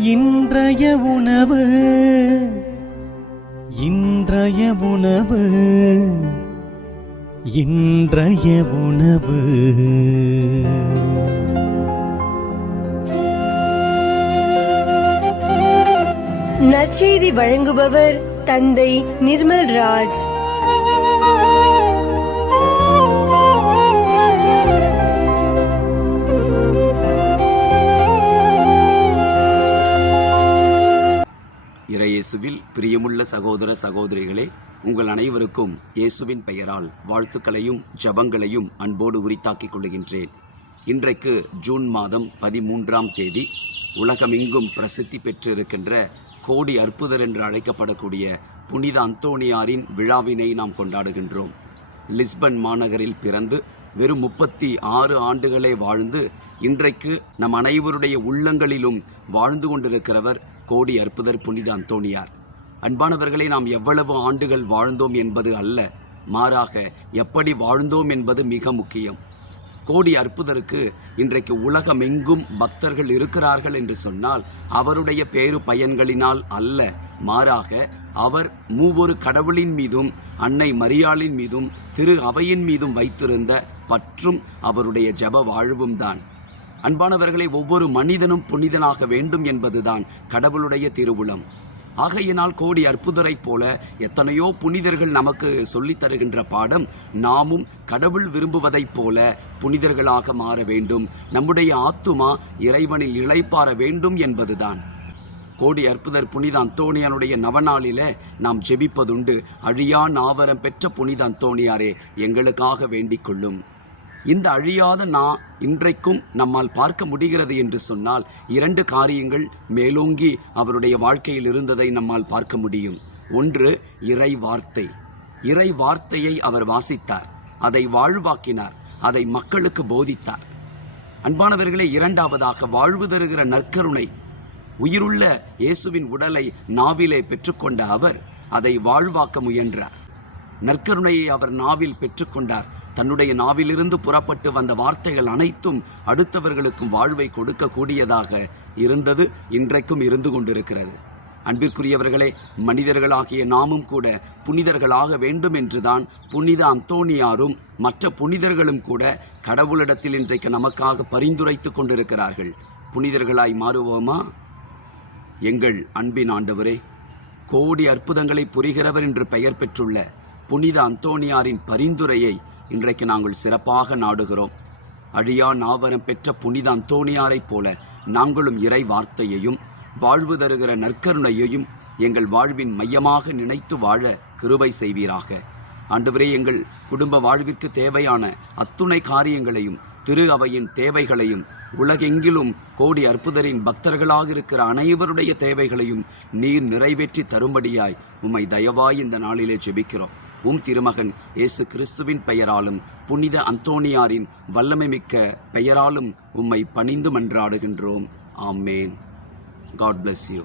இன்றைய உணவு இன்றைய உணவு இன்றைய உணவு. நற்செய்தி வழங்குபவர் தந்தை நிர்மல்ராஜ். இயேசுவில் பிரியமுள்ள சகோதர சகோதரிகளே, உங்கள் அனைவருக்கும் இயேசுவின் பெயரால் வாழ்த்துக்களையும் ஜபங்களையும் அன்போடு உரித்தாக்கிக் கொள்கின்றேன். இன்றைக்கு ஜூன் மாதம் 13ஆம் தேதி உலகமெங்கும் பிரசித்தி பெற்றிருக்கின்ற கோடி அற்புதர் என்று அழைக்கப்படக்கூடிய புனித அந்தோணியாரின் விழாவினை நாம் கொண்டாடுகின்றோம். லிஸ்பன் மாநகரில் பிறந்து வெறும் 36 ஆண்டுகளே வாழ்ந்து இன்றைக்கு நம் அனைவருடைய உள்ளங்களிலும் வாழ்ந்து கொண்டிருக்கிறவர் கோடி அற்புதர் புனித அந்தோணியார். அன்பானவர்களை, நாம் எவ்வளவு ஆண்டுகள் வாழ்ந்தோம் என்பது அல்ல, மாறாக எப்படி வாழ்ந்தோம் என்பது மிக முக்கியம். கோடி அற்புதருக்கு இன்றைக்கு உலகமெங்கும் பக்தர்கள் இருக்கிறார்கள் என்று சொன்னால் அவருடைய பேரு பயன்களினால் அல்ல, மாறாக அவர் மூவொரு கடவுளின் மீதும் அன்னை மரியாளின் மீதும் திரு அவையின் மீதும் வைத்திருந்த பற்றும் அவருடைய ஜப வாழ்வும் தான். அன்பானவர்களை, ஒவ்வொரு மனிதனும் புனிதனாக வேண்டும் என்பதுதான் கடவுளுடைய திருவுளம். ஆகையினால் கோடி அற்புதரைப் போல எத்தனையோ புனிதர்கள் நமக்கு சொல்லித் தருகின்ற பாடம், நாமும் கடவுள் விரும்புவதைப் போல புனிதர்களாக மாற வேண்டும், நம்முடைய ஆத்துமா இறைவனில் இளைப்பாற வேண்டும் என்பதுதான். கோடி அற்புதர் புனித அந்தோணியாருடைய நவநாளிலே நாம் ஜெபிப்பதுண்டு, அழியா நாவரம் பெற்ற புனித அந்தோணியாரே எங்களுக்காக வேண்டிக் கொள்ளும். இந்த அழியாத இன்றைக்கும் நம்மால் பார்க்க முடிகிறது என்று சொன்னால் 2 காரியங்கள் மேலோங்கி அவருடைய வாழ்க்கையில் இருந்ததை நம்மால் பார்க்க முடியும். ஒன்று, இறை வார்த்தை. இறை வார்த்தையை அவர் வாசித்தார், அதை வாழ்வாக்கினார், அதை மக்களுக்கு போதித்தார். அன்பானவர்களே, இரண்டாவதாக வாழ்வு தருகிற நற்கருணை. உயிருள்ள இயேசுவின் உடலை நாவிலே பெற்றுக்கொண்ட அவர் அதை வாழ்வாக்க முயன்றார். நற்கருணையை அவர் நாவில் பெற்றுக்கொண்டார். தன்னுடைய நாவிலிருந்து புறப்பட்டு வந்த வார்த்தைகள் அனைத்தும் அடுத்தவர்களுக்கும் வாழ்வை கொடுக்கக்கூடியதாக இருந்தது, இன்றைக்கும் இருந்து கொண்டிருக்கிறது. அன்பிற்குரியவர்களே, மனிதர்களாகிய நாமும் கூட புனிதர்களாக வேண்டும் என்றுதான் புனித அந்தோணியாரும் மற்ற புனிதர்களும் கூட கடவுளிடத்தில் இன்றைக்கு நமக்காக பரிந்துரைத்து கொண்டிருக்கிறார்கள். புனிதர்களாய் மாறுவோமா? எங்கள் அன்பின் ஆண்டவரே, கோடி அற்புதங்களை புரிகிறவர் என்று பெயர் பெற்றுள்ள புனித அந்தோணியாரின் பரிந்துரையை இன்றைக்கு நாங்கள் சிறப்பாக நாடுகிறோம். அழியா நாவரம் பெற்ற புனித அந்தோணியாரைப் போல நாங்களும் இறை வார்த்தையையும் வாழ்வு தருகிற நற்கருணையையும் எங்கள் வாழ்வின் மையமாக நினைத்து வாழ கிருபை செய்வீராக. ஆண்டவரே, எங்கள் குடும்ப வாழ்விற்கு தேவையான அத்துணை காரியங்களையும் திரு அவையின் தேவைகளையும் உலகெங்கிலும் கோடி அற்புதரின் பக்தர்களாக இருக்கிற அனைவருடைய தேவைகளையும் நீர் நிறைவேற்றி தரும்படியாய் உம்மை தயவாய் இந்த நாளிலே ஜெபிக்கிறோம். திருமகன் இயேசு கிறிஸ்துவின் பெயராலும் புனித அந்தோணியாரின் வல்லமை மிக்க பெயராலும் உம்மை பணிந்து மன்றாடுகின்றோம். ஆமேன். God bless you.